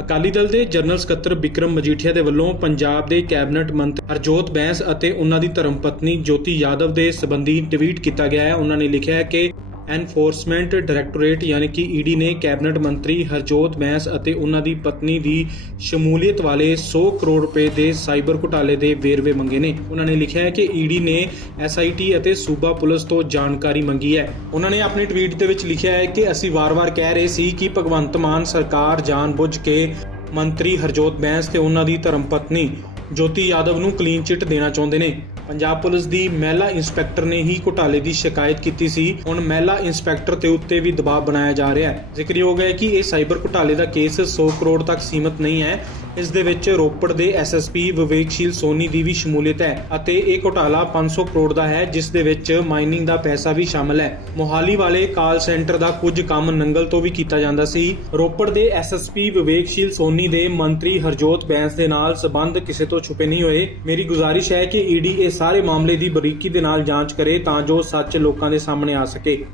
ਅਕਾਲੀ ਦਲ ਦੇ ਜਨਰਲ ਸਕੱਤਰ ਵਿਕਰਮ ਮਜੀਠੀਆ ਦੇ ਵੱਲੋਂ ਪੰਜਾਬ ਦੇ ਕੈਬਨਿਟ ਮੰਤਰੀ ਹਰਜੋਤ ਬੈਂਸ ਅਤੇ ਉਹਨਾਂ ਦੀ ਧਰਮ ਪਤਨੀ ਜੋਤੀ ਯਾਦਵ ਦੇ ਸਬੰਧੀ ਟਵੀਟ ਕੀਤਾ ਗਿਆ ਹੈ। ਉਹਨਾਂ ਨੇ ਲਿਖਿਆ ਹੈ ਕਿ ਐਨਫੋਰਸਮੈਂਟ ਡਾਇਰੈਕਟੋਰੇਟ ਯਾਨੀ ਕਿ ਈਡੀ ਨੇ ਕੈਬਨਿਟ ਮੰਤਰੀ ਹਰਜੋਤ ਬੈਂਸ ਅਤੇ ਉਹਨਾਂ ਦੀ ਪਤਨੀ ਦੀ ਸ਼ਮੂਲੀਅਤ ਵਾਲੇ 100 ਕਰੋੜ ਰੁਪਏ ਦੇ ਸਾਈਬਰ ਘੁਟਾਲੇ ਦੇ ਵੇਰਵੇ ਮੰਗੇ ਨੇ। ਉਹਨਾਂ ਨੇ ਲਿਖਿਆ ਹੈ ਕਿ ਈਡੀ ਨੇ ਐਸਆਈਟੀ ਅਤੇ ਸੂਬਾ ਪੁਲਿਸ ਤੋਂ ਜਾਣਕਾਰੀ ਮੰਗੀ ਹੈ। ਉਹਨਾਂ ਨੇ ਆਪਣੀ ਟਵੀਟ ਦੇ ਵਿੱਚ ਲਿਖਿਆ ਹੈ ਕਿ ਅਸੀਂ ਵਾਰ-ਵਾਰ ਕਹਿ ਰਹੇ ਸੀ ਕਿ ਭਗਵੰਤ ਮਾਨ ਸਰਕਾਰ ਜਾਣਬੁੱਝ ਕੇ ਮੰਤਰੀ ਹਰਜੋਤ ਬੈਂਸ ਤੇ ਉਹਨਾਂ ਦੀ ਧਰਮ ਪਤਨੀ ਜੋਤੀ ਯਾਦਵ ਨੂੰ ਕਲੀਨ ਚਿੱਟ ਦੇਣਾ ਚਾਹੁੰਦੇ ਨੇ। ਪੰਜਾਬ ਪੁਲਿਸ ਦੀ ਮਹਿਲਾ ਇੰਸਪੈਕਟਰ ਨੇ ਹੀ ਘੁਟਾਲੇ ਦੀ ਸ਼ਿਕਾਇਤ ਕੀਤੀ ਸੀ। ਹੁਣ ਮਹਿਲਾ ਇੰਸਪੈਕਟਰ ਤੇ ਉੱਤੇ ਵੀ ਦਬਾਅ ਬਣਾਇਆ ਜਾ ਰਿਹਾ ਹੈ। ਜ਼ਿਕਰਯੋਗ ਹੈ ਕਿ ਇਹ ਸਾਈਬਰ ਘੁਟਾਲੇ ਦਾ ਕੇਸ 100 ਕਰੋੜ ਤੱਕ ਸੀਮਤ ਨਹੀਂ ਹੈ। ਇਸ ਦੇ ਵਿੱਚ ਰੋਪੜ ਦੇ ਐਸਐਸਪੀ ਵਿਵੇਕਸ਼ੀਲ ਸੋਨੀ ਦੀ ਵੀ ਸ਼ਮੂਲੀਅਤ ਹੈ ਅਤੇ ਇਹ ਘੁਟਾਲਾ 500 ਕਰੋੜ ਦਾ ਹੈ, ਜਿਸ ਦੇ ਵਿੱਚ ਮਾਈਨਿੰਗ ਦਾ ਪੈਸਾ ਵੀ ਸ਼ਾਮਲ ਹੈ। ਮੋਹਾਲੀ ਵਾਲੇ ਕਾਲ ਸੈਂਟਰ ਦਾ ਕੁਝ ਕੰਮ ਨੰਗਲ ਤੋਂ ਵੀ ਕੀਤਾ ਜਾਂਦਾ ਸੀ। ਰੋਪੜ ਦੇ ਐਸਐਸਪੀ ਵਿਵੇਕਸ਼ੀਲ ਸੋਨੀ ਦੇ ਮੰਤਰੀ ਹਰਜੋਤ ਬੈਂਸ ਦੇ ਨਾਲ ਸਬੰਧ ਕਿਸੇ ਤੋਂ ਛੁਪੇ ਨਹੀਂ ਹੋਏ। ਮੇਰੀ ਗੁਜ਼ਾਰਿਸ਼ ਹੈ ਕਿ ਈਡੀ ਇਹ ਸਾਰੇ ਮਾਮਲੇ ਦੀ ਬਰੀਕੀ ਦੇ ਨਾਲ ਜਾਂਚ ਕਰੇ ਤਾਂ ਜੋ ਸੱਚ ਲੋਕਾਂ ਦੇ ਸਾਹਮਣੇ ਆ ਸਕੇ।